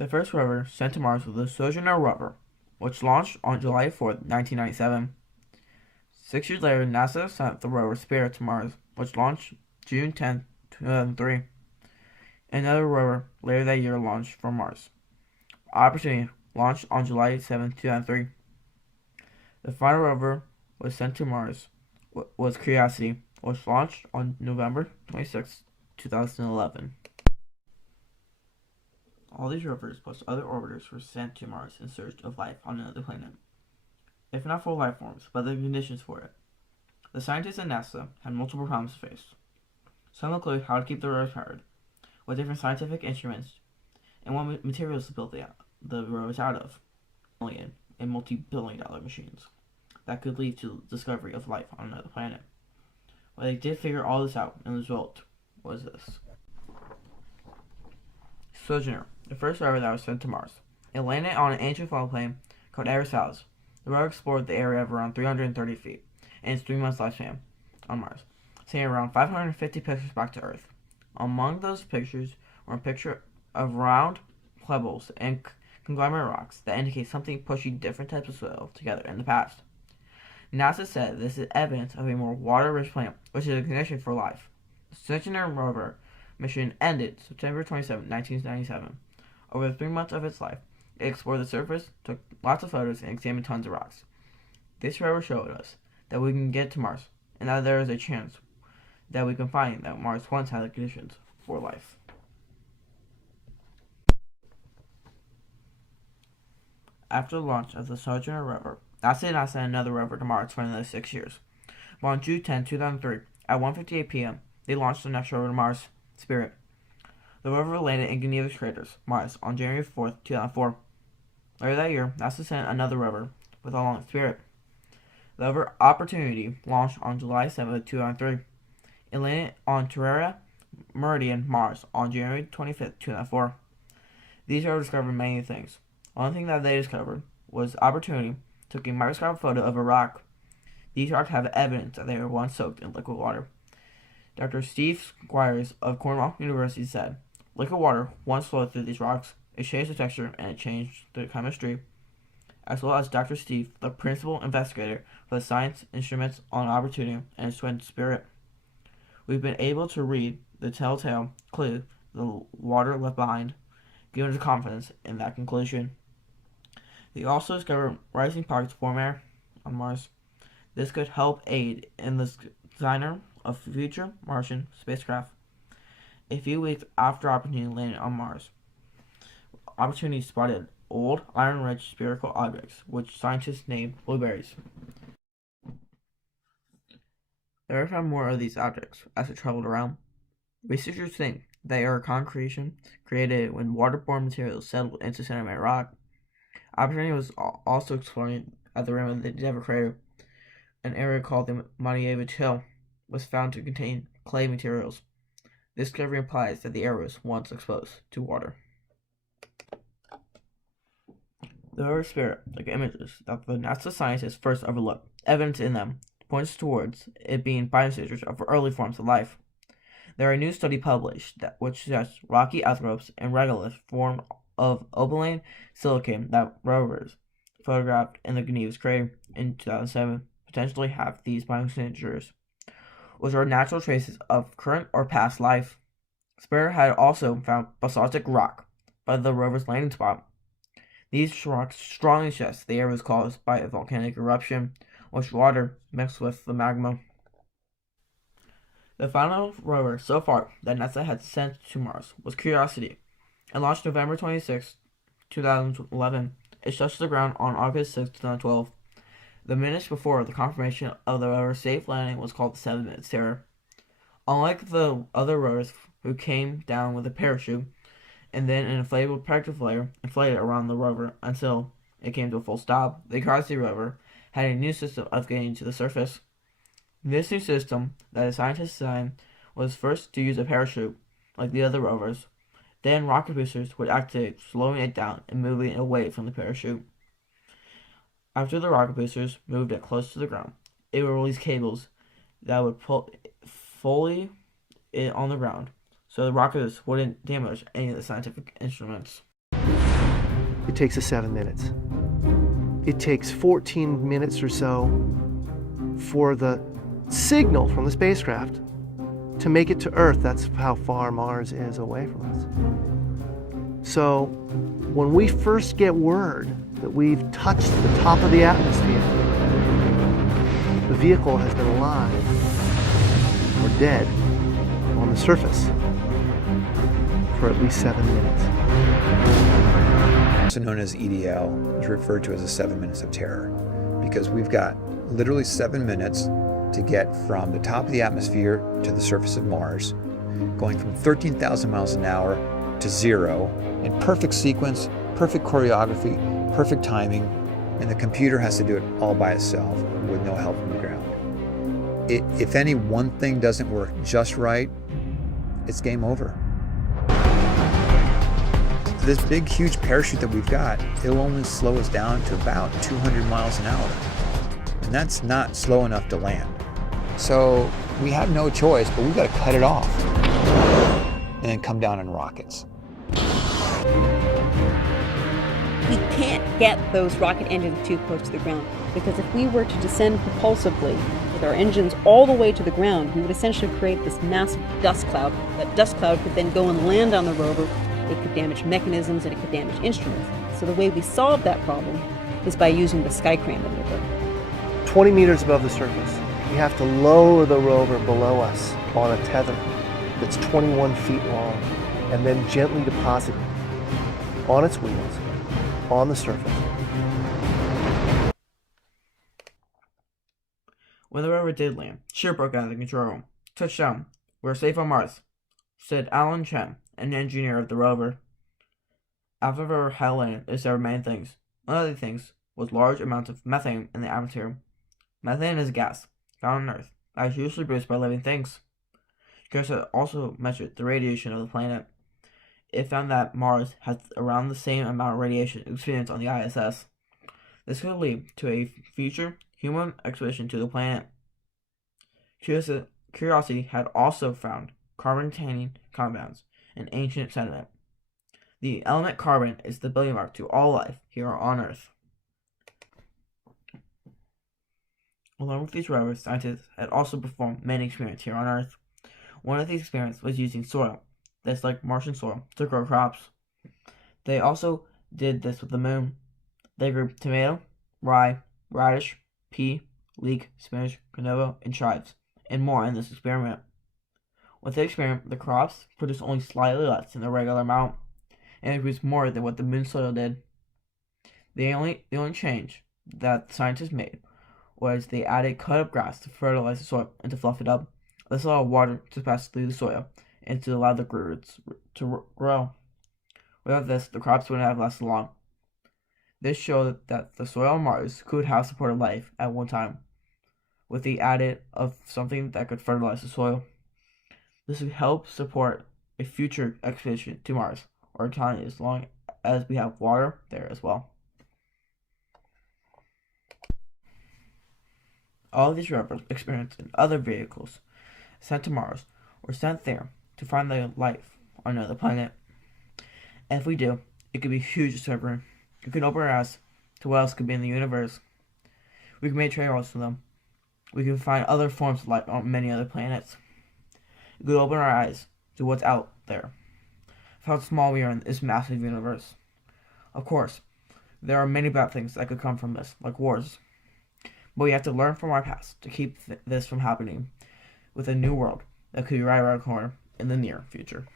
The first rover sent to Mars was the Sojourner rover, which launched on July 4th, 1997. 6 years later, NASA sent the rover Spirit to Mars, which launched June 10, 2003. Another rover later that year launched from Mars. Opportunity launched on July 7, 2003. The final rover was sent to Mars was Curiosity, which launched on November 26, 2011. All these rovers plus other orbiters were sent to Mars in search of life on another planet. If not for life forms, but the conditions for it. The scientists at NASA had multiple problems to face. Some include how to keep the rovers powered, what different scientific instruments, and what materials to build the rovers out of, and multi-billion-dollar machines that could lead to the discovery of life on another planet. But they did figure all this out, and the result was this. Sojourner, the first rover that was sent to Mars. It landed on an ancient floodplain called Aristoteles. The rover explored the area of around 330 feet in its 3 months lifespan on Mars, sending around 550 pictures back to Earth. Among those pictures were a picture of round pebbles and conglomerate rocks that indicate something pushing different types of soil together in the past. NASA said this is evidence of a more water-rich planet, which is a condition for life. The Sojourner rover mission ended September 27, 1997. Over the 3 months of its life, it explored the surface, took lots of photos, and examined tons of rocks. This rover showed us that we can get to Mars, and that there is a chance that we can find that Mars once had the conditions for life. After the launch of the Sojourner rover, NASA did not send another rover to Mars for another 6 years. But on June 10, 2003, at 1:58 p.m., they launched the next rover to Mars, Spirit. The rover landed in Ganymede craters, Mars, on January 4, 2004. Later that year, NASA sent another rover with along with Spirit. The rover Opportunity launched on July 7, 2003. It landed on Terra Meridian, Mars, on January 25, 2004. These rovers discovered many things. One thing that they discovered was Opportunity took a microscopic photo of a rock. These rocks have evidence that they were once soaked in liquid water. Dr. Steve Squires of Cornell University said, liquid water once flowed through these rocks. It changed the texture and it changed the chemistry. As well as Dr. Steve, the principal investigator for the science instruments on Opportunity and its twin Spirit. We've been able to read the telltale clue the water left behind, giving us confidence in that conclusion. They also discovered rising pockets form air on Mars. This could help aid in the design of future Martian spacecraft. A few weeks after Opportunity landed on Mars, Opportunity spotted old iron-rich spherical objects, which scientists named blueberries. They never found more of these objects as it traveled around. Researchers think they are a concretion created when waterborne materials settled into sedimentary rock. Opportunity was also exploring at the rim of the Endeavour crater. An area called the Madievich Hill was found to contain clay materials. This discovery implies that the area was once exposed to water. The rover Spirit took images that the NASA scientists first overlooked. Evidence in them points towards it being biosignatures of early forms of life. There are a new study published which suggests rocky outcrops and regolith form of opaline silicon that rovers photographed in the Ganymede crater in 2007 potentially have these biosignatures, which are natural traces of current or past life. Spirit had also found basaltic rock by the rover's landing spot. These rocks strongly suggest the area was caused by a volcanic eruption, which water mixed with the magma. The final rover so far that NASA had sent to Mars was Curiosity. It launched November 26, 2011. It touched the ground on August 6, 2012. The minutes before the confirmation of the rover's safe landing was called the 7-minute terror. Unlike the other rovers who came down with a parachute and then an inflatable protective layer inflated around the rover until it came to a full stop, the Curiosity rover had a new system of getting to the surface. This new system that the scientists designed was first to use a parachute, like the other rovers. Then rocket boosters would activate, slowing it down and moving it away from the parachute. After the rocket boosters moved it close to the ground, it would release cables that would pull fully it on the ground, so the rockets wouldn't damage any of the scientific instruments. it takes us 7 minutes. It takes 14 minutes or so for the signal from the spacecraft to make it to Earth. That's how far Mars is away from us. So when we first get word that we've touched the top of the atmosphere, the vehicle has been alive or dead on the surface for at least 7 minutes. Also known as EDL, is referred to as the 7 minutes of terror, because we've got literally 7 minutes to get from the top of the atmosphere to the surface of Mars, going from 13,000 miles an hour to 0 in perfect sequence, perfect choreography, perfect timing, and the computer has to do it all by itself with no help from the ground. If any one thing doesn't work just right, it's game over. This big, huge parachute that we've got, it'll only slow us down to about 200 miles an hour. And that's not slow enough to land. So we have no choice, but we've got to cut it off and then come down in rockets. We can't get those rocket engines too close to the ground, because if we were to descend propulsively with our engines all the way to the ground, we would essentially create this massive dust cloud. That dust cloud could then go and land on the rover. It could damage mechanisms and it could damage instruments. So the way we solve that problem is by using the Skycram maneuver. 20 meters above the surface, we have to lower the rover below us on a tether that's 21 feet long, and then gently deposit it on its wheels on the surface. When the rover did land, ship broke out of the control room. Touchdown. We're safe on Mars, said Alan Chen, an engineer of the rover. After the rover had landed, it discovered many things. One of the things was large amounts of methane in the atmosphere. Methane is a gas found on Earth that is usually produced by living things. It also measured the radiation of the planet. It found that Mars has around the same amount of radiation experienced on the ISS. This could lead to a future human expedition to the planet. Curiosity had also found carbon-containing compounds in ancient sediment. The element carbon is the building block to all life here on Earth. Along with these rovers, scientists had also performed many experiments here on Earth. One of these experiments was using soil that's like Martian soil to grow crops. They also did this with the moon. They grew tomato, rye, radish, pea, leek, spinach, canola, and chives, and more in this experiment. With the experiment, the crops produced only slightly less than the regular amount, and it produced more than what the moon soil did. The only change that the scientists made was they added cut up grass to fertilize the soil and to fluff it up. This allowed water to pass through the soil and to allow the roots to grow. Without this, the crops wouldn't have lasted long. This showed that the soil on Mars could have supported life at one time, with the added of something that could fertilize the soil. This would help support a future expedition to Mars or colony as long as we have water there as well. All of these rovers experienced in other vehicles sent to Mars were sent there to find the life on another planet. And if we do, it could be a huge discovery. It could open our eyes to what else could be in the universe. We can make trade routes with them. We can find other forms of life on many other planets. It could open our eyes to what's out there, how small we are in this massive universe. Of course, there are many bad things that could come from this, like wars. But we have to learn from our past to keep this from happening with a new world that could be right around the corner in the near future.